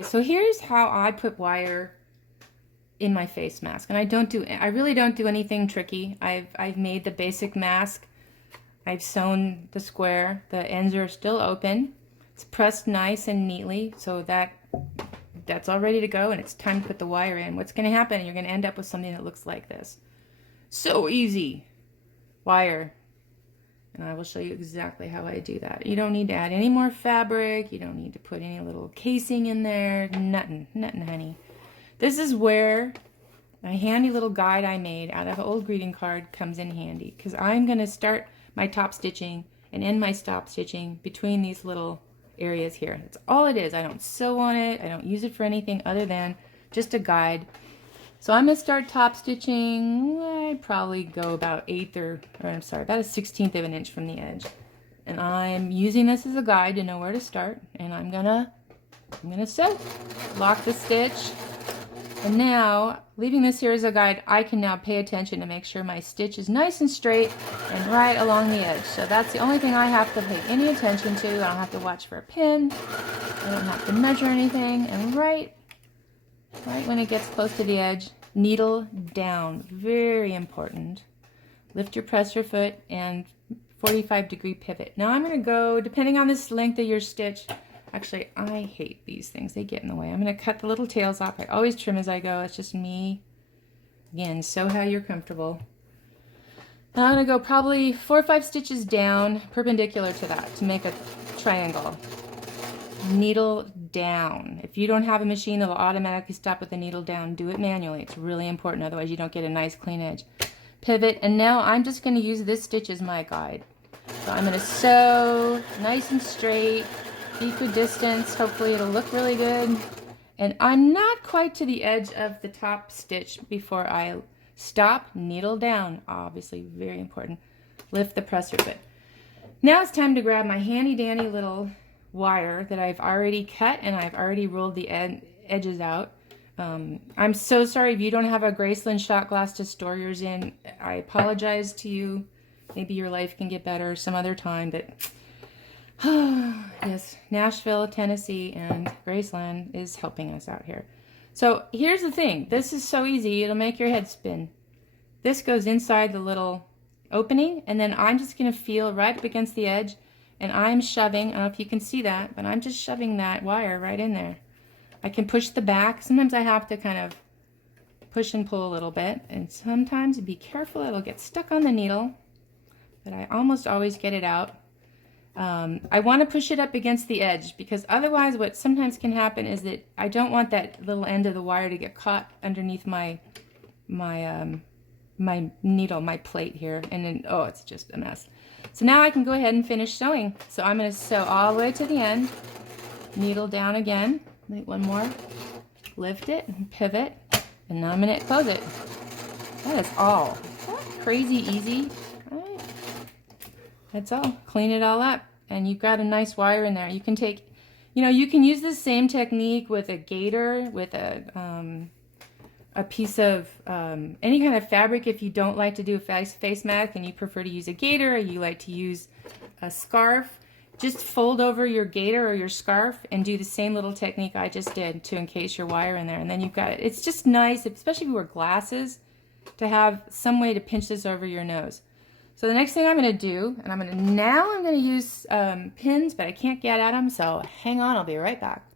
So here's how I put wire in my face mask, and I really don't do anything tricky. I've made the basic mask. I've sewn the square. The ends are still open. It's pressed nice and neatly, so that's all ready to go, and it's time to put the wire in. What's going to happen? You're going to end up with something that looks like this. So easy. Wire. And I will show you exactly how I do that. You don't need to add any more fabric. You don't need to put any little casing in there. Nothing, honey. This is where a handy little guide I made out of an old greeting card comes in handy, because I'm going to start my top stitching and end my stop stitching between these little areas here. That's all it is. I don't sew on it. I don't use it for anything other than just a guide. So I'm going to start top stitching. I probably go about about a 16th of an inch from the edge. And I'm using this as a guide to know where to start. And I'm gonna sew, lock the stitch. And now, leaving this here as a guide, I can now pay attention to make sure my stitch is nice and straight and right along the edge. So that's the only thing I have to pay any attention to. I don't have to watch for a pin. I don't have to measure anything. And right when it gets close to the edge, needle down. Very important. Lift your presser foot and 45-degree pivot. Now I'm going to go, depending on this length of your stitch, actually I hate these things, they get in the way. I'm going to cut the little tails off. I always trim as I go. It's just me. Again, sew how you're comfortable. Now I'm going to go probably 4 or 5 stitches down, perpendicular to that, to make a triangle. Needle down. If you don't have a machine that'll automatically stop with the needle down, do it manually. It's really important, otherwise you don't get a nice clean edge. Pivot, and now I'm just going to use this stitch as my guide. So I'm going to sew nice and straight, equidistant. Hopefully it'll look really good. And I'm not quite to the edge of the top stitch before I stop. Needle down, obviously very important. Lift the presser foot. Now it's time to grab my handy dandy little wire that I've already cut, and I've already rolled the edges out. I'm so sorry if you don't have a Graceland shot glass to store yours in. I apologize to you. Maybe your life can get better some other time, but yes, Nashville, Tennessee, and Graceland is helping us out here. So here's the thing. This is so easy. It'll make your head spin. This goes inside the little opening, and then I'm just going to feel right up against the edge. And I'm shoving, I don't know if you can see that, but I'm just shoving that wire right in there. I can push the back. Sometimes I have to kind of push and pull a little bit. And sometimes be careful, it'll get stuck on the needle. But I almost always get it out. I want to push it up against the edge, because otherwise what sometimes can happen is that I don't want that little end of the wire to get caught underneath my needle, my plate here. And then, oh, it's just a mess. So now I can go ahead and finish sewing. So I'm going to sew all the way to the end, needle down again, wait, one more, lift it, and pivot, and now I'm going to close it. That is all. Isn't that crazy easy? All right. That's all. Clean it all up, and you've got a nice wire in there. You can take, you can use the same technique with a gaiter, with a piece of any kind of fabric. If you don't like to do a face mask and you prefer to use a gaiter, or you like to use a scarf, just fold over your gaiter or your scarf and do the same little technique I just did to encase your wire in there. And then you've got it. It's just nice, especially if you wear glasses, to have some way to pinch this over your nose. So the next thing I'm going to do, and I'm going to use pins, but I can't get at them, so hang on, I'll be right back.